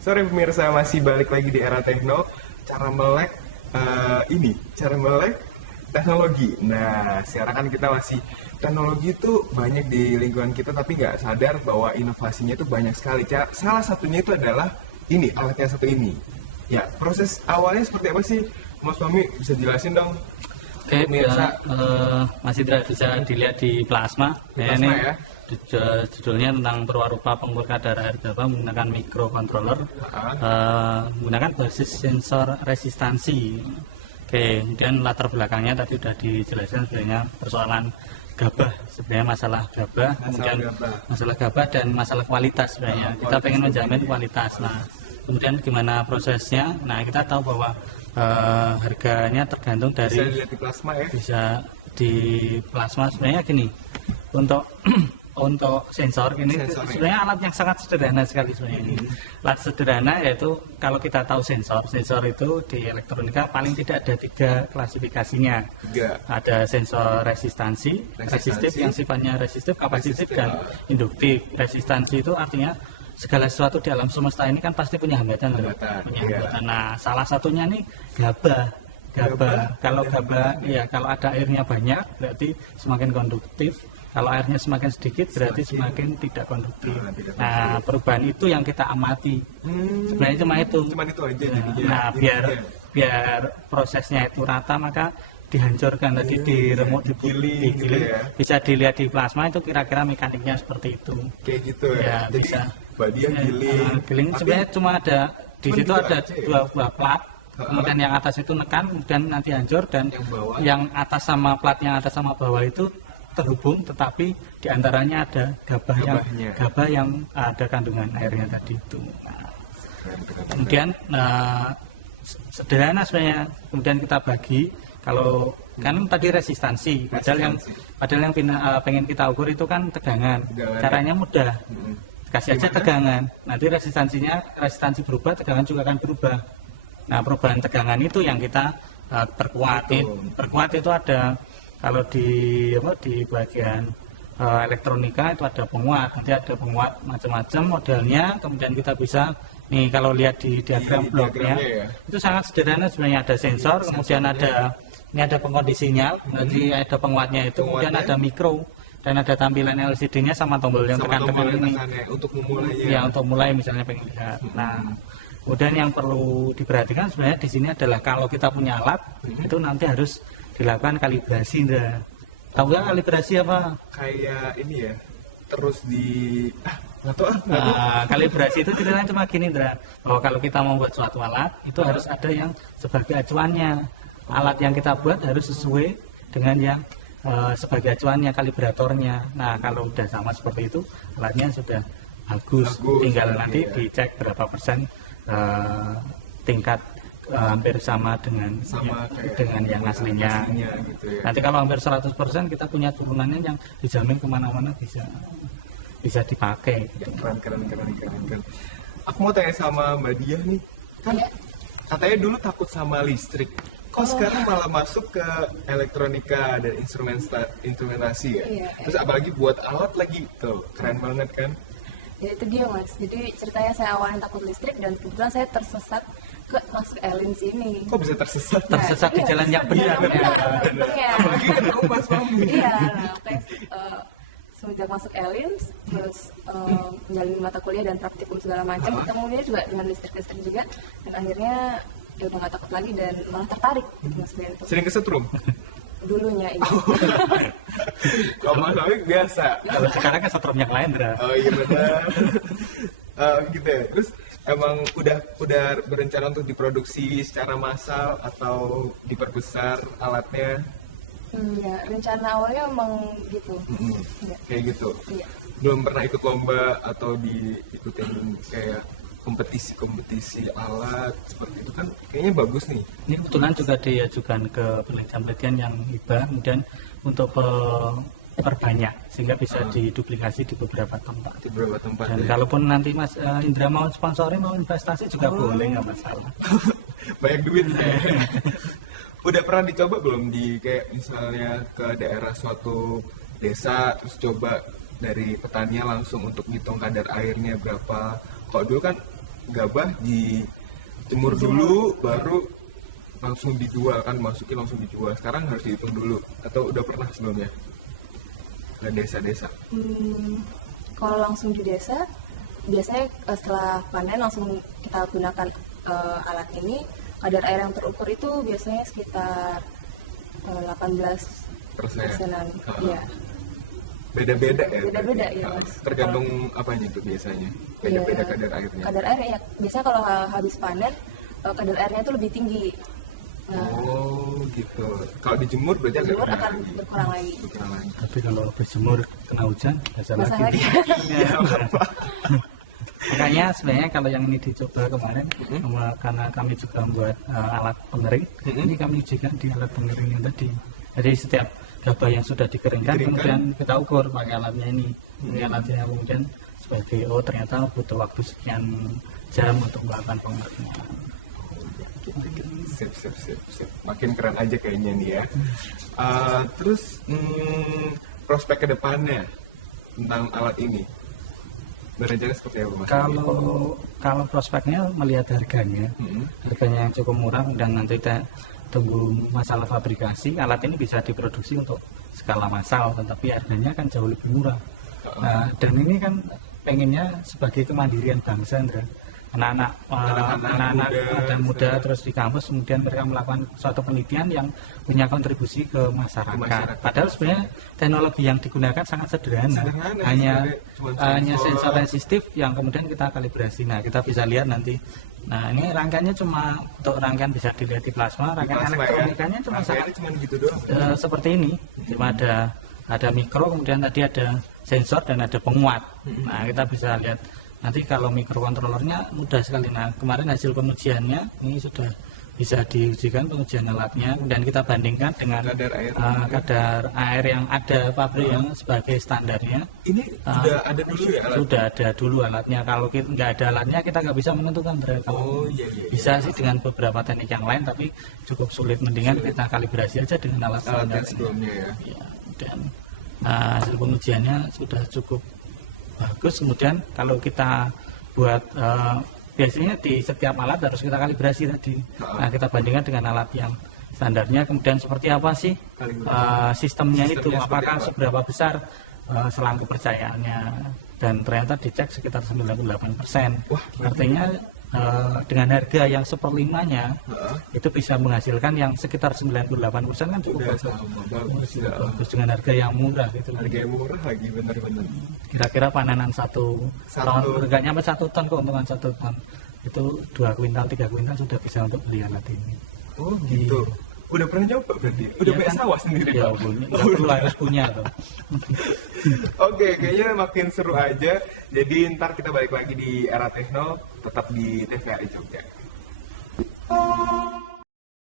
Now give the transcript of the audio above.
Sore pemirsa, masih balik lagi di Era Tekno. Cara melek teknologi. Nah, sekarang kan kita masih teknologi itu banyak di lingkungan kita, tapi nggak sadar bahwa inovasinya itu banyak sekali. Salah satunya itu adalah ini, alatnya satu ini. Ya, proses awalnya seperti apa sih, Mas Fahmi? Bisa jelasin dong? Oke, masih tidak bisa dilihat di plasma. Plasma ya? Judulnya tentang perwarupa pengukur kadar air gabah menggunakan microcontroller, menggunakan basis sensor resistansi. Oke, kemudian latar belakangnya tadi sudah dijelaskan sebenarnya persoalan gabah, sebenarnya masalah gabah dan masalah kualitas sebenarnya. Kita pengen menjamin kualitas. Nah, kemudian gimana prosesnya? Nah, kita tahu bahwa harganya tergantung dari bisa dilihat di plasma ya? Bisa di plasma sebenarnya gini. Untuk sensor ini sebenarnya alat yang sangat sederhana sekali sebenarnya ini. Alat sederhana yaitu kalau kita tahu sensor itu di elektronika paling tidak ada 3 klasifikasinya. Ada sensor resistif yang sifatnya resistif, kapasitif dan induktif. Resistansi itu artinya segala sesuatu di alam semesta ini kan pasti punya hambatan. Nah, salah satunya nih gabah. Kalau ada airnya banyak berarti semakin konduktif. Kalau airnya semakin sedikit berarti semakin tidak konduktif. Nah, perubahan itu yang kita amati. Sebenarnya cuma itu aja. Nah, biar prosesnya itu rata maka dihancurkan tadi diremuk, digiling. Bisa dilihat di plasma itu kira-kira mekaniknya seperti itu. Kayak gitu ya. Bisa. Bagian giling sebenarnya cuma ada di situ ada 2 buah plat. Kemudian yang atas itu nekan, kemudian nanti hancur dan yang atas sama plat yang atas sama bawah itu terhubung, tetapi diantaranya ada gabah yang ada kandungan airnya tadi itu. Kemudian sederhana sebenarnya. Kemudian kita bagi. Kalau kan tadi resistansi, padahal yang pengen kita ukur itu kan tegangan. Caranya mudah. Kasih aja tegangan. Nanti resistansi berubah, tegangan juga akan berubah. Nah, perubahan tegangan itu yang kita perkuat. Perkuat itu ada kalau di bagian elektronika itu ada penguat. Nanti ada penguat macam-macam modelnya. Kemudian kita bisa kalau lihat di diagram bloknya itu sangat sederhana sebenarnya. Ada sensor, kemudian ada pengkondisinya, nanti ada penguatnya itu, kemudian ada mikro dan ada tampilan LCD-nya sama tombol yang tekan-tekan ini untuk memulai untuk mulai misalnya pengen lihat. Nah, kemudian yang perlu diperhatikan sebenarnya di sini adalah kalau kita punya alat itu nanti harus dilakukan kalibrasi. Tahu nggak kalibrasi apa? Kayak ini ya, terus kalibrasi itu ceritanya cuma gini, bahwa kalau kita membuat suatu alat itu harus ada yang sebagai acuannya. Alat yang kita buat harus sesuai dengan yang sebagai acuannya, kalibratornya. Nah, kalau udah sama seperti itu, alatnya sudah bagus. Tinggal nanti dicek berapa persen tingkat hampir sama dengan yang aslinya. Gitu ya. Nanti kalau hampir 100% kita punya turunannya yang dijamin kemana-mana bisa dipakai. Keren. Aku mau tanya sama Mbak Diah nih, kan katanya dulu takut sama listrik. Kok sekarang malah masuk ke elektronika dan instrumentasi ya? Iya. Terus apalagi buat alat lagi, tuh keren banget kan? Ya itu dia Mas, jadi ceritanya saya awalnya takut listrik dan kebetulan saya tersesat masuk Elin sini. Kok bisa tersesat? Tersesat di jalan yang benar. Iya. Iya, semenjak masuk Elin, terus menjalani mata kuliah dan praktikum segala macam, ketemu dia juga dengan listrik juga, dan akhirnya ya udah nggak takut lagi dan malah tertarik gitu Mas. Sering kesetrum? Dulunya ini. Kalau Mas Fahmi biasa. Sekarang kan setrumnya lain, Oh iya benar. Gitu ya. Terus emang udah berencana untuk diproduksi secara massal atau diperbesar alatnya? Ya, rencana awalnya emang gitu. Kayak gitu. Iya. Belum pernah ikut lomba atau diikutin kayak kompetisi alat seperti itu kan kayaknya bagus nih. Ini kebetulan juga diajukan ke penelitian yang hibah, kemudian untuk perbanyak sehingga bisa diduplikasi di beberapa tempat. Dan kalaupun nanti Mas Indra mau sponsori, mau investasi juga boleh, nggak masalah. Banyak duit ya. Udah pernah dicoba belum di kayak misalnya ke daerah suatu desa terus coba dari petaninya langsung untuk ngitung kadar airnya berapa? Kalau dulu kan gabah dijemur dulu baru langsung dijual kan, masukin langsung dijual. Sekarang harus dihitung dulu atau udah pernah sebelumnya ke desa-desa? Kalau langsung di desa biasanya setelah panen langsung kita gunakan alat ini. Kadar air yang terukur itu biasanya sekitar 18%-an. Ya. Beda-beda ya? Beda-beda ya Mas. Tergantung apanya itu biasanya? Beda-beda kadar airnya? Kadar air ya, biasanya kalau habis panen kadar airnya itu lebih tinggi. Oh gitu. Kalau dijemur berarti agak akan berkurang lagi. Tapi kalau berjemur kena hujan, biasa lagi. Makanya sebenarnya kalau yang ini dicoba kemarin, karena kami juga membuat alat pengering, ini kami ujikan di alat pengering yang tadi. Jadi setiap gabah yang sudah dikeringkan, kemudian kita ukur pakai alatnya ini. Ini alatnya kemudian sebagai, ternyata butuh waktu sekian jam untuk melakukan pengeringan. Sip. Makin keren aja kayaknya nih ya. Terus prospek kedepannya tentang alat ini berencana seperti apa Mas? Kalau prospeknya melihat harganya yang cukup murah, dan nanti kita tunggu masalah fabrikasi. Alat ini bisa diproduksi untuk skala massal, tetapi harganya kan jauh lebih murah. Dan ini kan pengennya sebagai kemandirian bangsa, Andra. Anak-anak muda terus di kampus, kemudian mereka melakukan suatu penelitian yang punya kontribusi ke masyarakat. Padahal sebenarnya teknologi yang digunakan sangat sederhana. Hanya sensor resistif yang kemudian kita kalibrasi. Nah, kita bisa lihat nanti. Nah, ini rangkaiannya cuma untuk rangkaian bisa dilihat di plasma. Rangkaian elektronikanya cuma gitu doang. Seperti ini. Cuma ada mikro, kemudian tadi ada sensor dan ada penguat. Nah, kita bisa lihat. Nanti kalau mikrokontrolernya mudah sekali. Nah, kemarin hasil pengujiannya ini sudah bisa diujikan pengujian alatnya, dan kita bandingkan dengan kadar air yang ada pabrik yang sebagai standarnya. Ini sudah ada dulu ya alatnya? Sudah ada dulu alatnya. Kalau nggak ada alatnya kita nggak bisa menentukan berapa. Iya. Bisa sih dengan beberapa teknik yang lain, tapi cukup sulit. Mendingan kita kalibrasi aja dengan alat standar sebelumnya ya. Dan hasil pengujiannya sudah cukup bagus. Kemudian kalau kita buat biasanya di setiap alat harus kita kalibrasi tadi. Nah, kita bandingkan dengan alat yang standarnya, kemudian seperti apa sih sistemnya itu, apakah seberapa besar selang kepercayaannya, dan ternyata dicek sekitar 98%. Artinya dengan harga yang 1/5-nya itu bisa menghasilkan yang sekitar 98% kan cukup bagus. Dengan harga yang murah gitu. Harga yang murah lagi, benar-benar. Kira-kira panenan satu ton, nggak nyampe 1 ton, keuntungan 1 ton itu 2 kuintal 3 kuintal sudah bisa untuk beli alat ini. Oh gitu. Udah pernah coba berarti? Udah punya sawah sendiri? Ya, harus punya tuh. Oke, kayaknya makin seru aja. Jadi ntar kita balik lagi di Era Tekno, tetap di TVRI juga.